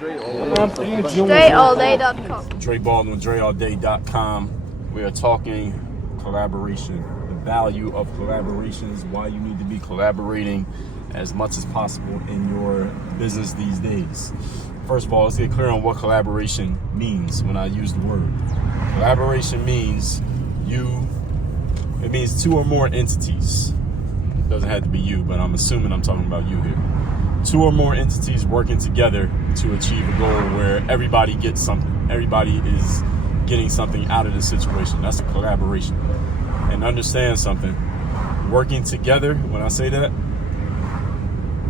DreAllDay.com. Dre Baldwin, DreAllDay.com. We are talking collaboration, the value of collaborations, why you need to be collaborating as much as possible in your business these days. First of all, let's get clear on what collaboration means when I use the word. Collaboration means it means two or more entities. It doesn't have to be you, but I'm assuming I'm talking about you here. Two or more entities working together to achieve a goal where everybody gets something. Everybody is getting something out of the situation. That's a collaboration. And understand something. Working together, when I say that,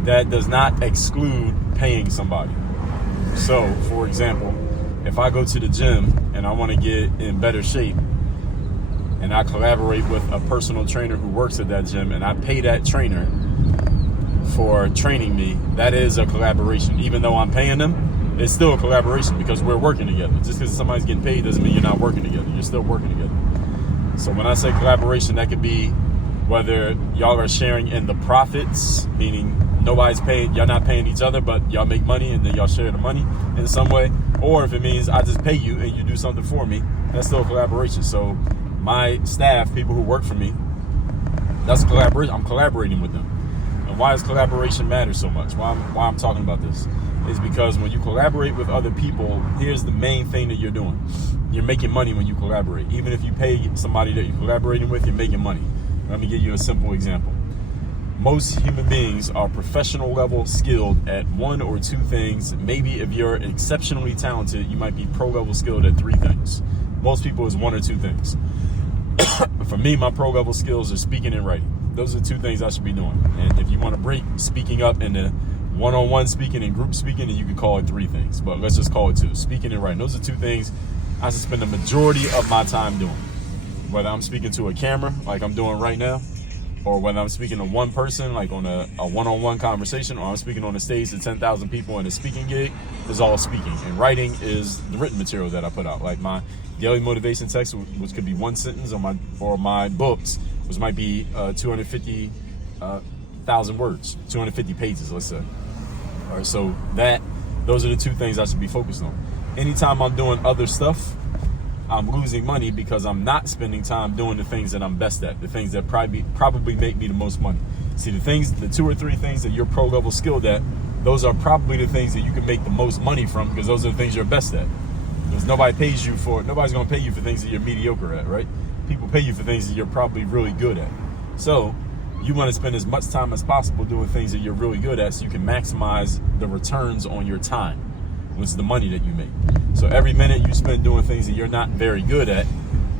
that does not exclude paying somebody. So, for example, if I go to the gym and I want to get in better shape, and I collaborate with a personal trainer who works at that gym, and I pay that trainer for training me, that is a collaboration. Even though I'm paying them, it's still a collaboration because we're working together. Just because somebody's getting paid doesn't mean you're not working together. You're still working together. So when I say collaboration, that could be whether y'all are sharing in the profits, meaning nobody's paying, y'all not paying each other, but y'all make money and then y'all share the money in some way. Or if it means I just pay you and you do something for me, that's still a collaboration. So my staff, people who work for me, that's a collaboration. I'm collaborating with them. And why does collaboration matter so much? Why I'm talking about this is because when you collaborate with other people, here's the main thing that you're doing. You're making money when you collaborate. Even if you pay somebody that you're collaborating with, you're making money. Let me give you a simple example. Most human beings are professional level skilled at one or two things. Maybe if you're exceptionally talented, you might be pro level skilled at three things. Most people is one or two things. For me, my pro level skills are speaking and writing. Those are two things I should be doing. And if you want to break speaking up into one-on-one speaking and group speaking, then you can call it three things. But let's just call it two. Speaking and writing. Those are two things I should spend the majority of my time doing. Whether I'm speaking to a camera, like I'm doing right now, or whether I'm speaking to one person, like on a one-on-one conversation, or I'm speaking on a stage to 10,000 people in a speaking gig, is all speaking. And writing is the written material that I put out. Like my daily motivation text, which could be one sentence, or my books, which might be 250,000 words, 250 pages, let's say. All right, so those are the two things I should be focused on. Anytime I'm doing other stuff, I'm losing money because I'm not spending time doing the things that I'm best at, the things that probably make me the most money. See, the two or three things that you're pro level skilled at, those are probably the things that you can make the most money from because those are the things you're best at. Because nobody's going to pay you for things that you're mediocre at, right? People pay you for things that you're probably really good at. So you want to spend as much time as possible doing things that you're really good at so you can maximize the returns on your time, which is the money that you make. So every minute you spend doing things that you're not very good at,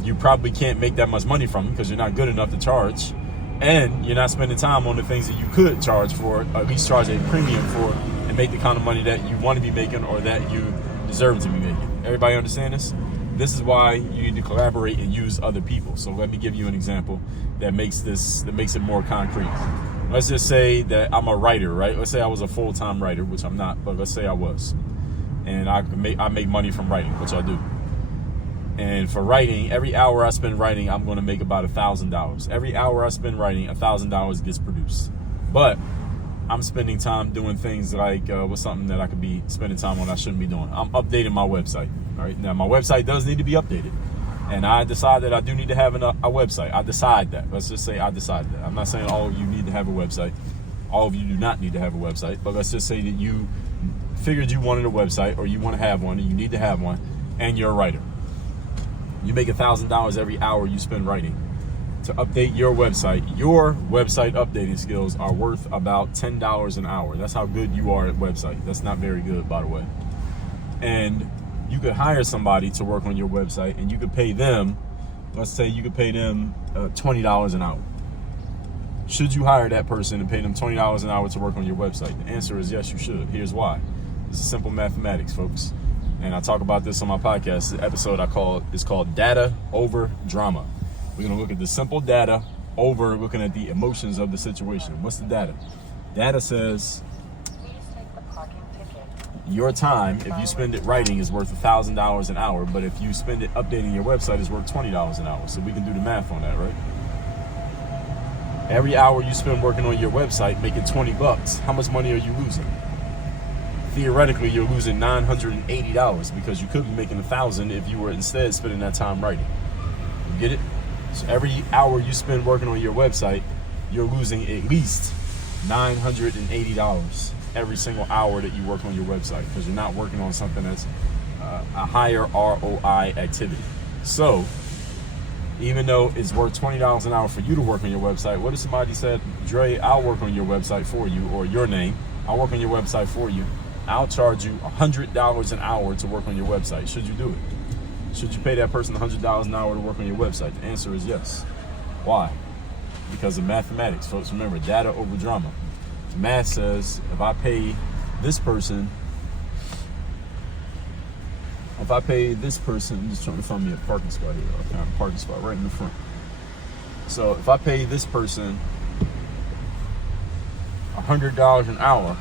you probably can't make that much money from because you're not good enough to charge, and you're not spending time on the things that you could charge for, or at least charge a premium for, and make the kind of money that you want to be making or that you deserve to be making. Everybody understand this? This is why you need to collaborate and use other people. So let me give you an example that makes it more concrete. Let's just say that I'm a writer, right? Let's say I was a full-time writer, which I'm not, but let's say I was. And I make money from writing, which I do. And for writing, every hour I spend writing, I'm going to make about $1,000. Every hour I spend writing, $1,000 gets produced. But I'm spending time doing things like what's something that I could be spending time on I shouldn't be doing. I'm updating my website. All right, now my website does need to be updated, and I decide that I do need to have a website. I decide that. Let's just say I decided that. I'm not saying all of you need to have a website. All of you do not need to have a website, but let's just say that you figured you wanted a website, or you want to have one, and you need to have one, and you're a writer. You make $1,000 every hour you spend writing. To update your website updating skills are worth about $10 an hour. That's how good you are at website. That's not very good, by the way. And you could hire somebody to work on your website, and you could pay them, let's say you could pay them $20 an hour. Should you hire that person and pay them $20 an hour to work on your website? The answer is yes, you should. Here's why. This is simple mathematics, folks. And I talk about this on my podcast. The episode is called Data Over Drama. We're going to look at the simple data over looking at the emotions of the situation. What's the data? Data says your time, if you spend it writing, is worth $1,000 an hour, but if you spend it updating your website, is worth $20 an hour. So we can do the math on that, right? Every hour you spend working on your website, making $20, how much money are you losing? theoretically you're losing $980 because you could be making $1,000 if you were instead spending that time writing. You get it? So every hour you spend working on your website, you're losing at least $980 every single hour that you work on your website, because you're not working on something that's a higher ROI activity. So even though it's worth $20 an hour for you to work on your website, what if somebody said, Dre, I'll work on your website for you, or your name, I'll work on your website for you. I'll charge you $100 an hour to work on your website. Should you do it? Should you pay that person $100 an hour to work on your website? The answer is yes. Why? Because of mathematics, folks. Remember, data over drama. Math says if I pay this person, I'm just trying to find me a parking spot here. I found a parking spot right in the front. So if I pay this person $100 an hour,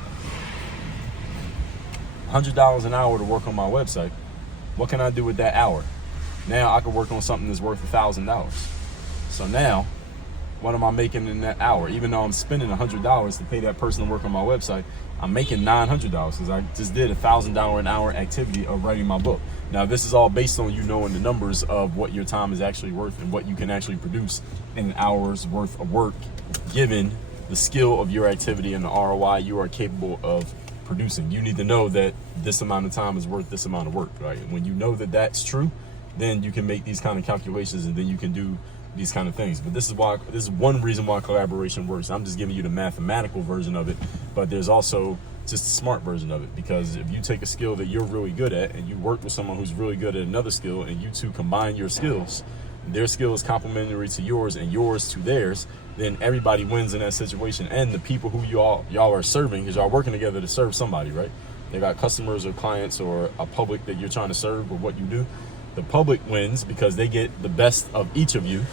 $100 an hour to work on my website, what can I do with that hour? Now I can work on something that's worth $1,000. So now, what am I making in that hour? Even though I'm spending $100 to pay that person to work on my website, I'm making $900 because I just did $1,000 an hour activity of writing my book. Now, this is all based on you knowing the numbers of what your time is actually worth and what you can actually produce in an hour's worth of work, given the skill of your activity and the ROI you are capable of producing. You need to know that this amount of time is worth this amount of work, right? When you know that that's true, then you can make these kind of calculations, and then you can do these kind of things. But this is one reason why collaboration works. I'm just giving you the mathematical version of it, but there's also just a smart version of it, because if you take a skill that you're really good at and you work with someone who's really good at another skill, and you two combine your skills, their skill is complementary to yours and yours to theirs, then everybody wins in that situation. And the people who y'all are serving, because y'all working together to serve somebody, right? They got customers or clients or a public that you're trying to serve with what you do. The public wins because they get the best of each of you,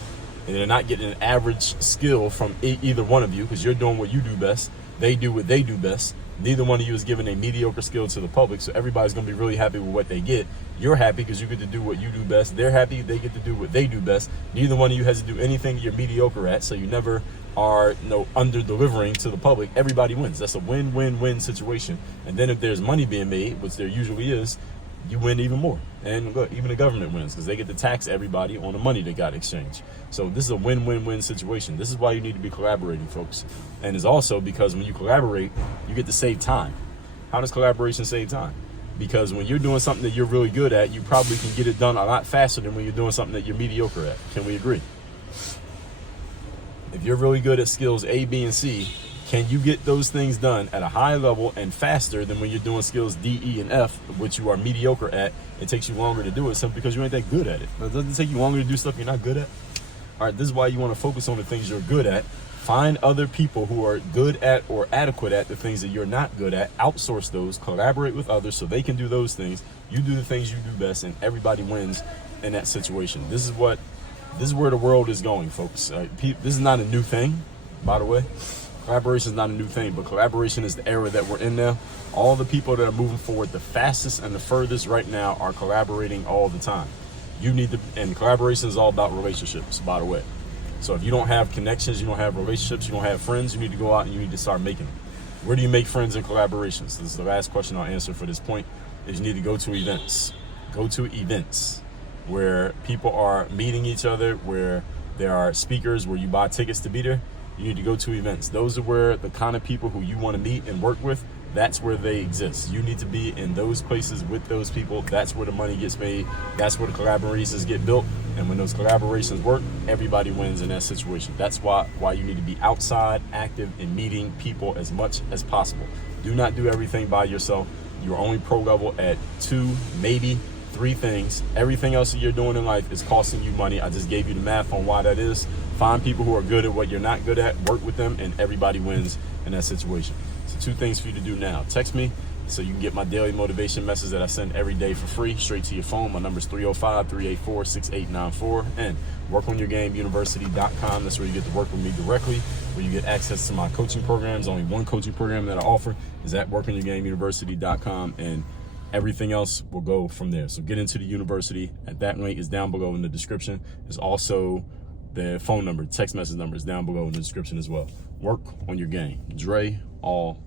and they're not getting an average skill from either one of you, because you're doing what you do best. They do what they do best. Neither one of you is giving a mediocre skill to the public, so everybody's going to be really happy with what they get. You're happy because you get to do what you do best. They're happy they get to do what they do best. Neither one of you has to do anything you're mediocre at, so you never are under-delivering to the public. Everybody wins. That's a win-win-win situation. And then if there's money being made, which there usually is, you win even more. And look, even the government wins, because they get to tax everybody on the money that got exchanged. So this is a win-win-win situation. This is why you need to be collaborating, folks. And it's also because when you collaborate, you get to save time. How does collaboration save time? Because when you're doing something that you're really good at, you probably can get it done a lot faster than when you're doing something that you're mediocre at. Can we agree? If you're really good at skills A, B, and C, can you get those things done at a high level and faster than when you're doing skills D, E, and F, which you are mediocre at? It takes you longer to do it simply because you ain't that good at it. But it doesn't take you longer to do stuff you're not good at. All right, this is why you want to focus on the things you're good at. Find other people who are good at or adequate at the things that you're not good at. Outsource those. Collaborate with others so they can do those things. You do the things you do best, and everybody wins in that situation. This is where the world is going, folks. This is not a new thing, by the way. Collaboration is not a new thing, but collaboration is the era that we're in now. All the people that are moving forward the fastest and the furthest right now are collaborating all the time. And collaboration is all about relationships, by the way. So if you don't have connections, you don't have relationships, you don't have friends, you need to go out and you need to start making them. Where do you make friends and collaborations? This is the last question I'll answer for this point, is you need to go to events. Go to events where people are meeting each other, where there are speakers, where you buy tickets to be there. You need to go to events. Those are where the kind of people who you want to meet and work with, that's where they exist. You need to be in those places with those people. That's where the money gets made. That's where the collaborations get built. And when those collaborations work, everybody wins in that situation. That's why you need to be outside, active, and meeting people as much as possible. Do not do everything by yourself. You're only pro level at 2, maybe 3 things. Everything else that you're doing in life is costing you money. I just gave you the math on why that is. Find people who are good at what you're not good at, work with them, and everybody wins in that situation. So 2 things for you to do now. Text me so you can get my daily motivation message that I send every day for free, straight to your phone. My number is 305-384-6894. And workonyourgameuniversity.com. That's where you get to work with me directly, where you get access to my coaching programs. Only one coaching program that I offer is at workonyourgameuniversity.com. And everything else will go from there. So get into the university. At that link is down below in the description. There's also the phone number, text message number is down below in the description as well. Work on your game. Dre, all